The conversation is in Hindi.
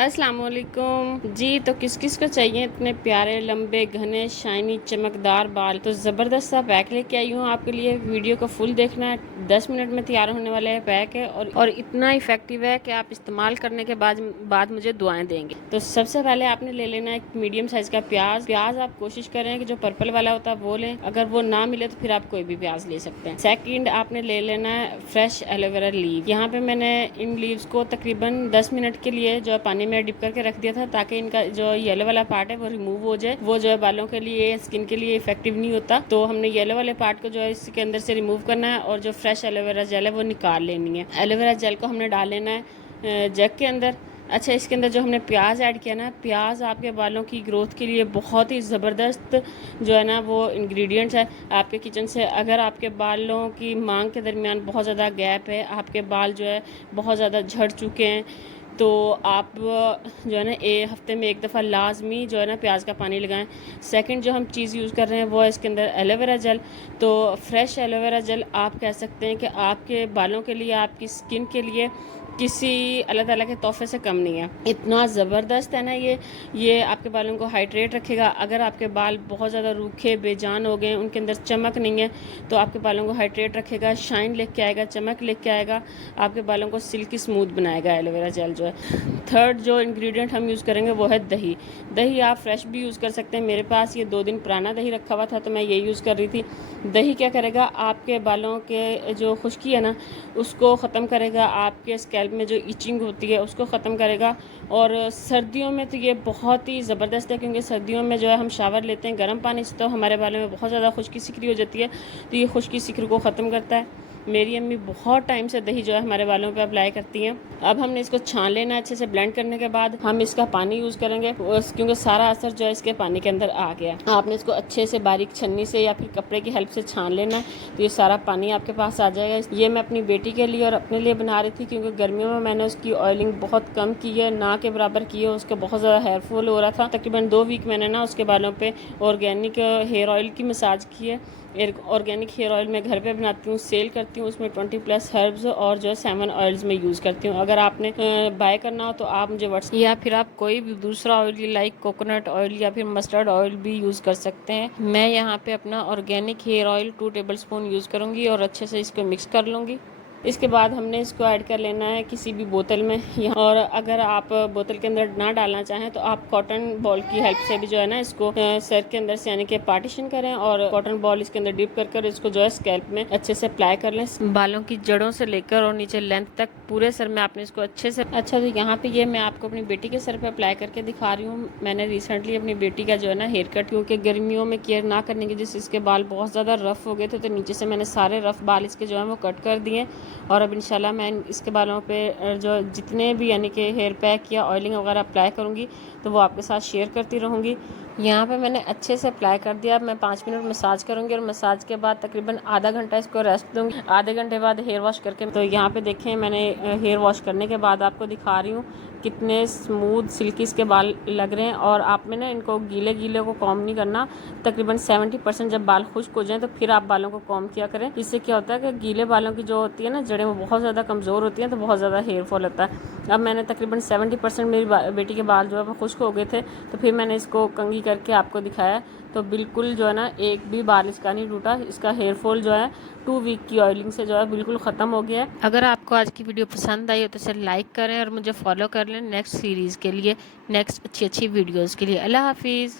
अस्सलाम वालेकुम जी। तो किस किस को चाहिए इतने प्यारे लंबे घने शाइनी चमकदार बाल? तो ज़बरदस्त सा पैक लेके आई हूँ आपके लिए। वीडियो को फुल देखना है, 10 मिनट में तैयार होने वाला है पैक है और इतना इफेक्टिव है कि आप इस्तेमाल करने के बाद मुझे दुआएं देंगे। तो सबसे पहले आपने ले लेना है एक मीडियम साइज़ का प्याज आप कोशिश करें कि जो पर्पल वाला होता है वो लें, अगर वो ना मिले तो फिर आप कोई भी प्याज ले सकते हैं। सेकंड आपने ले लेना है फ्रेश एलोवेरा लीव। यहाँ पे मैंने इन लीव्स को तकरीबन 10 मिनट के लिए जो पानी में डिप करके रख दिया था ताकि इनका जो येलो वाला पार्ट है वो रिमूव हो जाए। वो जो है बालों के लिए, स्किन के लिए इफेक्टिव नहीं होता, तो हमने येलो वाले पार्ट को जो है इसके अंदर से रिमूव करना है और जो फ्रेश एलोवेरा जेल है वो निकाल लेनी है। एलोवेरा जेल को हमने डाल लेना है जग के अंदर। अच्छा, इसके अंदर जो हमने प्याज ऐड किया ना, प्याज आपके बालों की ग्रोथ के लिए बहुत ही ज़बरदस्त जो है ना वो इंग्रेडिएंट्स है आपके किचन से। अगर आपके बालों की मांग के दरमियान बहुत ज़्यादा गैप है, आपके बाल जो है बहुत ज़्यादा झड़ चुके हैं, तो आप जो है ना हफ्ते में एक दफ़ा लाजमी जो है ना प्याज का पानी लगाएं। सेकंड जो हम चीज़ यूज़ कर रहे हैं वो है इसके अंदर एलोवेरा जेल। तो फ्रेश एलोवेरा जेल आप कह सकते हैं कि आपके बालों के लिए, आपकी स्किन के लिए किसी अल्लाह ताला के तोहफे से कम नहीं है। इतना ज़बरदस्त है ना ये आपके बालों को हाइड्रेट रखेगा। अगर आपके बाल बहुत ज़्यादा रूखे बेजान हो गए, उनके अंदर चमक नहीं है, तो आपके बालों को हाइड्रेट रखेगा, शाइन लेके आएगा, चमक लेके आएगा, आपके बालों को सिल्की स्मूथ बनाएगा एलोवेरा जेल जो है। थर्ड जो इंग्रेडिएंट हम यूज़ करेंगे वो है दही। दही आप फ्रेश भी यूज़ कर सकते हैं। मेरे पास ये 2 दिन पुराना दही रखा हुआ था तो मैं ये यूज़ कर रही थी। दही क्या करेगा, आपके बालों के जो खुश्की है ना उसको ख़त्म करेगा, आपके स्कैल्प में जो इचिंग होती है उसको ख़त्म करेगा। और सर्दियों में तो ये बहुत ही ज़बरदस्त है, क्योंकि सर्दियों में जो है हम शावर लेते हैं गर्म पानी से, तो हमारे बालों में बहुत ज़्यादा खुश्की सिकरी हो जाती है, तो ये खुश्की सिकरी को ख़त्म करता है। मेरी अम्मी बहुत टाइम से दही जो है हमारे बालों पे अप्लाई करती हैं। अब हमने इसको छान लेना है अच्छे से। ब्लेंड करने के बाद हम इसका पानी यूज़ करेंगे, क्योंकि सारा असर जो है इसके पानी के अंदर आ गया। आपने इसको अच्छे से बारीक छन्नी से या फिर कपड़े की हेल्प से छान लेना है, तो ये सारा पानी आपके पास आ जाएगा। ये मैं अपनी बेटी के लिए और अपने लिए बना रही थी, क्योंकि गर्मियों में मैंने उसकी ऑयलिंग बहुत कम की है, ना के बराबर की है। उसका बहुत ज़्यादा हेयर फॉल हो रहा था। तकरीबन 2 वीक मैंने ना उसके बालों पे ऑर्गेनिक हेयर ऑयल की मसाज की है। ऑर्गेनिक हेयर ऑयल मैं घर पे बनाती हूँ, सेल करती हूँ। उसमें 20+ हर्ब्स और जो है 7 ऑयल्स में यूज़ करती हूँ। अगर आपने बाय करना हो तो आप मुझे व्हाट्सएप, या फिर आप कोई भी दूसरा ऑयल लाइक कोकोनट ऑयल या फिर मस्टर्ड ऑयल भी यूज़ कर सकते हैं। मैं यहाँ पे अपना organic hair oil 2 tablespoon use करूँगी और अच्छे से इसको मिक्स कर लूँगी। इसके बाद हमने इसको ऐड कर लेना है किसी भी बोतल में, और अगर आप बोतल के अंदर ना डालना चाहें तो आप कॉटन बॉल की हेल्प से भी जो है ना इसको सर के अंदर से यानी कि पार्टीशन करें और कॉटन बॉल इसके अंदर डिप कर इसको जो है स्कैल्प में अच्छे से अप्लाई कर लें। बालों की जड़ों से लेकर और नीचे लेंथ तक पूरे सर में आपने इसको अच्छे से। अच्छा, तो यहाँ पे ये मैं आपको अपनी बेटी के सर पे अप्लाई करके दिखा रही हूँ। मैंने रिसेंटली अपनी बेटी का जो है ना हेयर कट, क्योंकि गर्मियों में केयर ना करने की वजह से इसके बाल बहुत ज़्यादा रफ हो गए थे, तो नीचे से मैंने सारे रफ बाल इसके जो है वो कट कर दिए। और अब इंशाल्लाह मैं इसके बालों पे जो जितने भी यानी कि हेयर पैक या ऑयलिंग वगैरह अप्लाई करूँगी तो वो आपके साथ शेयर करती रहूँगी। यहाँ पे मैंने अच्छे से अप्लाई कर दिया। अब मैं 5 मिनट मसाज करूँगी और मसाज के बाद तकरीबन आधा घंटा इसको रेस्ट दूँगी। आधे घंटे बाद हेयर वॉश करके, तो यहाँ पे देखें मैंने हेयर वॉश करने के बाद आपको दिखा रही हूँ कितने स्मूथ सिल्की इसके बाल लग रहे हैं। और आप में ना इनको गीले गीले को कॉम नहीं करना। तकरीबन 70% जब बाल खुश्क हो जाएं तो फिर आप बालों को कॉम किया करें। इससे क्या होता है कि गीले बालों की जो होती है ना जड़ें, वो बहुत ज़्यादा कमज़ोर होती हैं, तो बहुत ज़्यादा हेयर फॉल होता है। अब मैंने तकरीबन 70% मेरी बेटी के बाल जो है वो खुश्क हो गए थे, तो फिर मैंने इसको कंघी करके आपको दिखाया, तो बिल्कुल जो है ना एक भी बाल इसका नहीं टूटा। इसका हेयर फॉल जो है 2 वीक की ऑयलिंग से जो है बिल्कुल ख़त्म हो गया है। अगर आपको आज की वीडियो पसंद आई हो तो इसे लाइक करें और मुझे फॉलो कर लें नेक्स्ट सीरीज़ के लिए, नेक्स्ट अच्छी वीडियोज़ के लिए। अल्लाह हाफिज़।